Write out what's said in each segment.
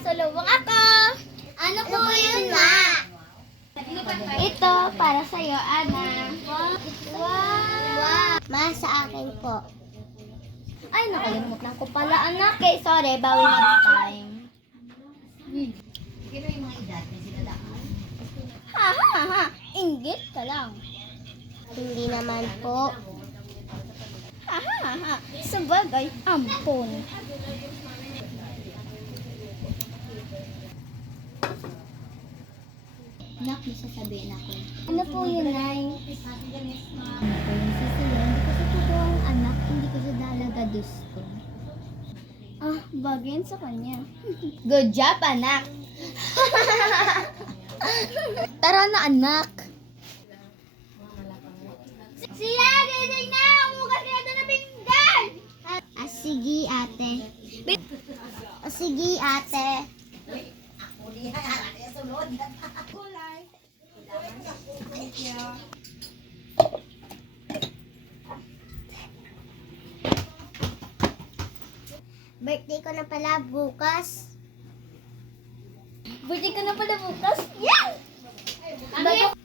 nagpapasalubong ako. Ano po yun, ma? Ito, para sa'yo, Ana. Wow! Ma, sa akin po. Ay, nakalimutan ko pala, anak. Eh, sorry, bawi next time. Ha, ha, ha. Inggit ka lang. Hindi naman po. Ha, ha, ha. Sabagay, ampon. Nak, may sasabihin ako. Ano po yun, Nay? Ano po yung sisiya? Hindi ko siya totoong anak, hindi ko siya dalaga gusto. Ah, bagay sa kanya. Good job, anak. Tara na, anak. Siya, gising na! Umugas ka na ng pinggan! Sige, ate. Sige, ate. Birthday ko na pala bukas. Birthday ka na pala bukas? Yeah! Bago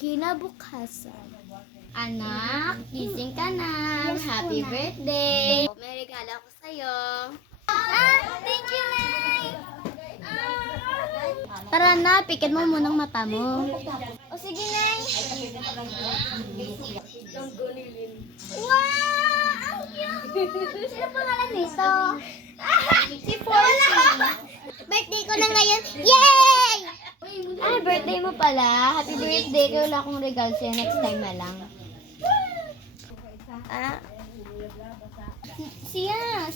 kinabukasan. Anak, gising ka na. Yes, Happy po, Nay. birthday. May regalo ko sa'yo. Ah, thank you, Nay. Tara na, pikit mo munang mata mo. O sige, Nay. Wow! Ang cute! Sino pangalan nito? Si Forcy. Birthday ko na ngayon. Yay! Ah, birthday mo pala. Happy birthday. Kaya wala akong regalo sa'yo. Next time na lang. Ah. Siya!